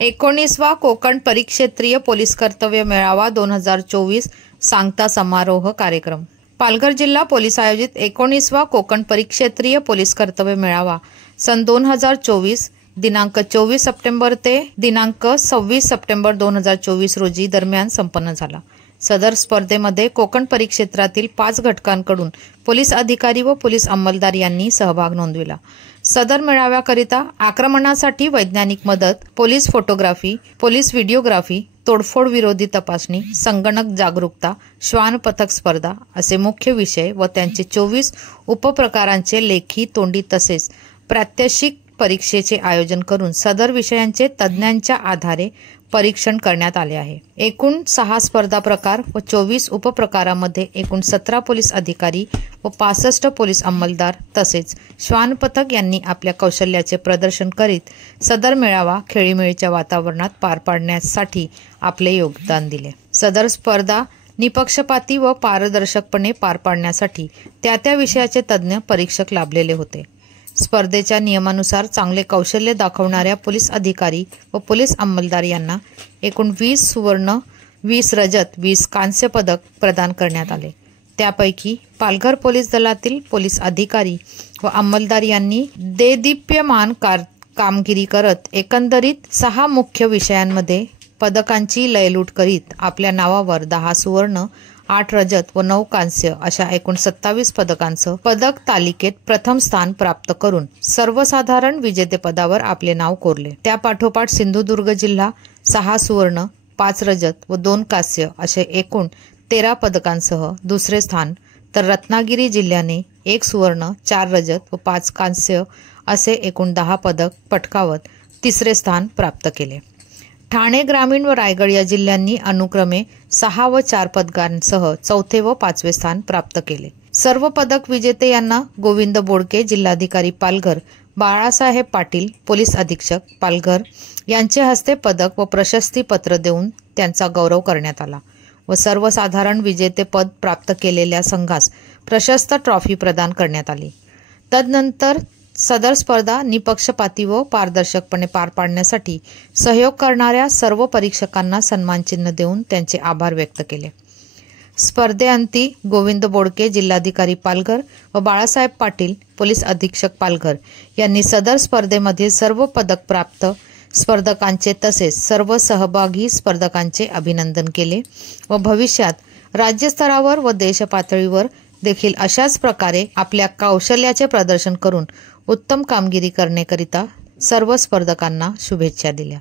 19वा Konkan परिक्षेत्रीय police कर्तव्य मेळावा 2024 सांगता समारोह कार्यक्रम। पालघर जिल्हा पोलीस आयोजित 19वा कोकण परिक्षेत्रीय पोलीस कर्तव्य मेळावा सन 2024 दिनांक 24 सप्टेंबर ते दिनांक 26 सप्टेंबर 2024 रोजी दरम्यान संपन्न झाला। सदर स्पर्धेमध्ये कोकण परिक्षेत्रातील 5 घटकांकडून पोलीस अधिकारी व पोलीस अंमलदार यांनी सहभाग नोंदविला। सदर मेळाव्याकरिता आक्रमणासाठी वैज्ञानिक मदत, पोलीस फोटोग्राफी, पोलीस व्हिडिओग्राफी, तोडफोड विरोधी तपासणी, संगणक जागरूकता, श्वान पथक स्पर्धा असे मुख्य विषय व त्यांचे 24 उपप्रकारांचे लेखी, तोंडी तसेच प्रात्यक्षिक परीक्षेचे आयोजन करून सदर विषयांचे तज्ञांच्या आधारे परीक्षण करण्यात आले आहे। एकूण 6 स्पर्धा प्रकार व 24 उपप्रकारामध्ये एकूण 17 पोलीस अधिकारी व 65 पोलीस अंमलदार तसेच श्वान पथक यांनी आपल्या कौशल्याचे प्रदर्शन करीत सदर मेळावा खेळीमेळीच्या वातावरणात पार पाडण्यासाठी आपले योगदान दिले। सदर स्पर्धा निपक्षपाती व पारदर्शकपणे पार पाडण्यासाठी त्या विषयाचे तज्ञ परीक्षक लाभलेले होते। स्पर्धेच्या नियमानुसार चांगले कौशल्य दाखवणाऱ्या पोलीस अधिकारी व पोलीस अंमलदार यांना एकूण 20 सुवर्ण, 20 रजत, 20 कांस्य पदक प्रदान करण्यात आले। त्यापैकी पालघर पोलीस दलातील पोलीस अधिकारी व अंमलदार यांनी देदीप्यमान कामगिरी करत एकंदरीत 6 मुख्य विषयांमध्ये पदकांची लयलूट करीत आपल्या नावावर 10 सुवर्ण, 8 रजत व 9 कांस्य अशा एकूण 27 पदकांचं पदक तालिकेत प्रथम स्थान प्राप्त करून सर्वसाधारण विजेतेपदावर आपले नाव कोरले। त्यापाठोपाठ सिंधुदुर्ग जिल्हा 6 सुवर्ण, 5 रजत व 2 कांस्य असे एकूण 13 पदकांसह दुसरे स्थान, तर रत्नागिरी जिल्ह्याने 1 सुवर्ण, 4 रजत व 5 कांस्य असे एकूण 10 पदक पटकावत तिसरे स्थान प्राप्त केले। ठाणे ग्रामीण व रायगड या जिल्ह्यांनी अनुक्रमे 6 व 4 पदकांसह चौथे व 5वे स्थान प्राप्त केले। सर्व पदक विजेते यांना गोविंद बोडके, जिल्हाधिकारी पालघर, बाळासाहेब पाटील, पोलीस अधीक्षक पालघर यांचे हस्ते पदक व प्रशस्ती पत्र देऊन त्यांचा गौरव करण्यात आला व सर्वसाधारण विजेतेपद प्राप्त केलेल्या संघास प्रशस्त ट्रॉफी प्रदान करण्यात आली। तदनंतर सदर स्पर्धा निपक्षपाती व पारदर्शकपणे पार पाडण्यासाठी सहयोग करणाऱ्या सर्व परीक्षकांना सन्मानचिन्ह देऊन त्यांचे आभार व्यक्त केले। स्पर्धेअंती गोविंद बोडके, जिल्हाधिकारी पालघर व बाळासाहेब पाटील, पोलीस अधीक्षक पालघर यांनी सदर स्पर्धेमध्ये सर्व पदक प्राप्त स्पर्धकांचे तसेच सर्व सहभागी स्पर्धकांचे अभिनंदन केले व भविष्यात राज्यस्तरावर व देशपातळीवर देखील अशाच प्रकारे आपल्या कौशल्याचे प्रदर्शन करून उत्तम कामगिरी करण्याकरिता सर्व स्पर्धकांना शुभेच्छा दिल्या।